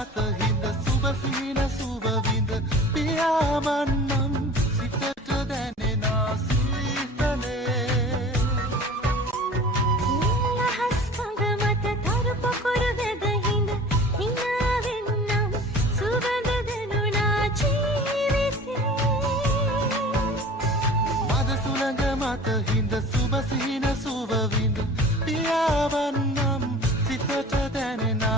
මත හිඳ සුබ සිහින සුබ විඳ පියාමන්නම් සිතට දැනෙන සීතලේ නිලහස් කඳ මත තරු පොකුරු වැද හිඳ හිනාවෙන්නම් සුවඳ දැනුණා ජීවිතේ මද සුළඟ මත හිඳ සුබ සිහින සුබ විඳ පියාවන්නම් සිතට දැනෙන